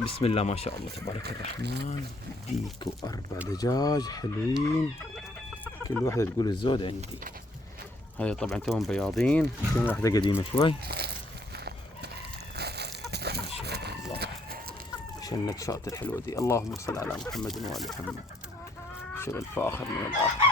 بسم الله ما شاء الله تبارك الرحمن. ديكو 4 دجاج حلوين، كل واحدة تقول الزود عندي. هاي طبعا توهم بياضين، كل واحدة قديمة شوي. ما شاء الله شو النكشات الحلوة دي. اللهم صل على محمد وآل محمد. شغل فاخر من الآخر.